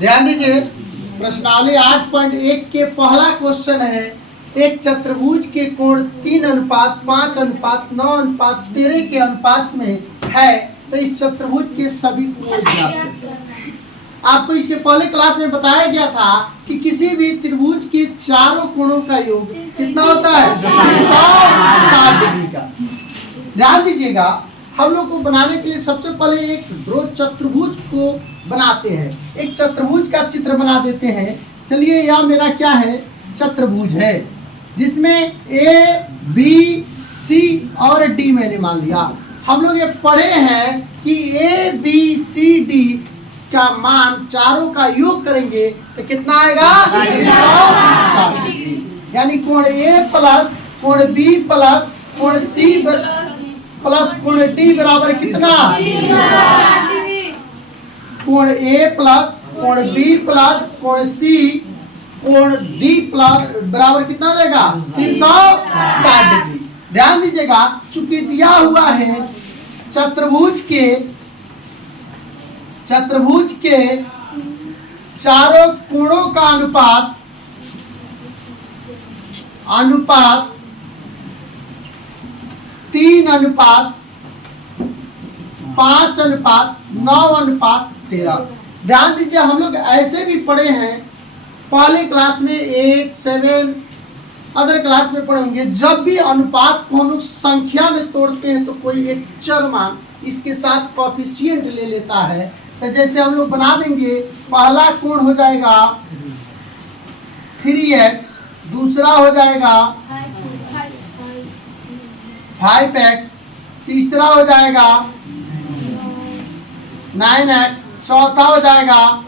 ध्यान दीजिए, प्रश्नावली 8.1 के पहला क्वेश्चन है, एक चतुर्भुज के कोण 3:5:9:13 के अनुपात में है, तो इस चतुर्भुज के सभी कोण ज्ञात करें। आपको इसके पहले क्लास में बताया गया था कि किसी भी त्रिभुज के चारों कोणों का योग कितना होता है, 360 डिग्री का। ध्यान दीजिएगा, हम लोग को बनाने के लिए सबसे पहले एक चतुर्भुज को बनाते हैं, एक चतुर्भुज का चित्र बना देते हैं। चलिए, यह मेरा क्या है, चतुर्भुज है, जिसमें ए बी सी और डी मैंने मान लिया। हम लोग ये पढ़े हैं कि ए बी सी डी का मान चारों का योग करेंगे तो कितना आएगा, 360 डिग्री। यानी कोण ए प्लस कोण बी प्लस कोण सी प्लस कोण डी बराबर कितना, कोण ए प्लस कोण बी प्लस कोण सी कोण डी प्लस बराबर कितना हो जाएगा, 360 डिग्री। ध्यान दीजिएगा, चूंकि दिया हुआ है चतुर्भुज के चारों कोणों का अनुपात 3:5:9:13। ध्यान दीजिए, हम लोग ऐसे भी पढ़े हैं पहले क्लास में 8, 7 अदर क्लास में पढ़ेंगे। जब भी अनुपात को हम लोग संख्या में तोड़ते हैं तो कोई एक चर मान इसके साथ कोएफिशिएंट ले लेता है। तो जैसे हम लोग बना देंगे, पहला कोण हो जाएगा 3x, दूसरा हो जाएगा 5x, तीसरा हो जाएगा 9x, चौथा हो जाएगा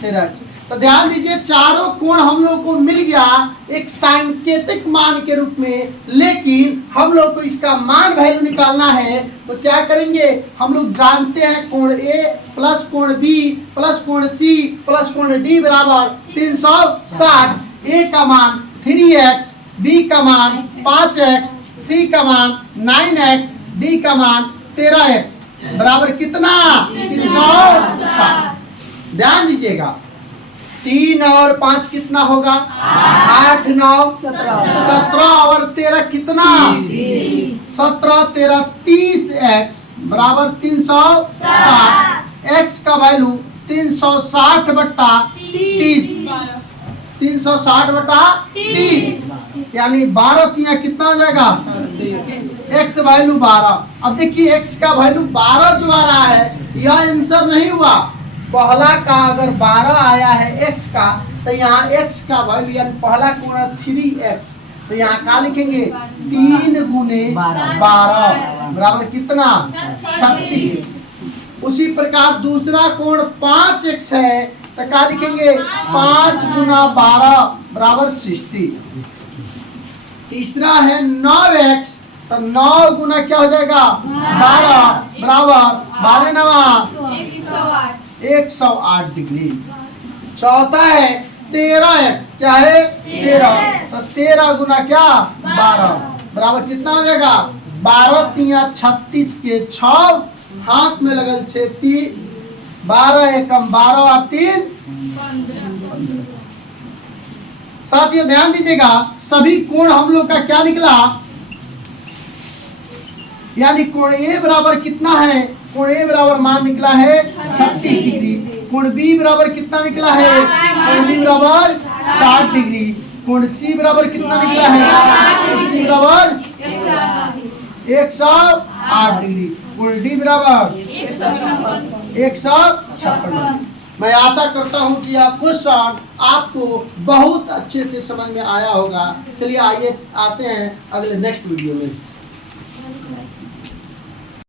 13x। तो ध्यान दीजिए, चारों कोण हम लोग को मिल गया एक सांकेतिक मान के रूप में, लेकिन हम लोग को इसका मान वैल्यू निकालना है। तो क्या करेंगे, हम लोग जानते हैं कोण ए प्लस कोण बी प्लस कोण सी प्लस कोण डी बराबर 360। ए का मान 3x, बी का मान 5x, सी का मान 9x, डी का मान 13x बराबर कितना, 360। ध्यान दीजिएगा, 3 और 5 कितना होगा, 8 9 17 और 13 कितना, 17 13 30x बराबर 360। x का वैल्यू 360/30, 360/30 यानी 12 तिया कितना हो जाएगा, x वैल्यू 12। अब देखिए, x का वैल्यू 12 जो आ रहा है, यह आंसर नहीं हुआ। पहला का अगर 12 आया है x का, तो यहाँ x का वैल्यू यानी पहला कोण 3x, तो यहाँ क्या लिखेंगे, 3 गुने 12 बराबर कितना, 36। उसी प्रकार दूसरा कोण 5x है, तो क्या लिखेंगे, 5 गुना 12 बराबर 60। तीसरा है 9x, तो 9 गुना क्या हो जाएगा, 12 बराबर 12 9 108 डिग्री। चौथा है 13x, क्या है 13, तो 13 गुना क्या 12 बराबर कितना हो जाएगा, 12 तिया 36 के 6 हाथ में लगल 6 3 12 एकम 12 और 3 15। साथियों ध्यान दीजिएगा, सभी कोण हम लोग का क्या निकला, यानी कोण ए बराबर कितना है, कोण ए बराबर मान निकला है 36 डिग्री। कोण बी बराबर कितना निकला है, कोण बी बराबर 60 डिग्री। कोण सी बराबर कितना निकला है, कोण सी बराबर 108 डिग्री। कोण डी बराबर 156। मैं आशा करता हूं कि यह क्वेश्चन आपको बहुत अच्छे से समझ में आया होगा। चलिए आइए आते हैं अगले नेक्स्ट वीडियो में।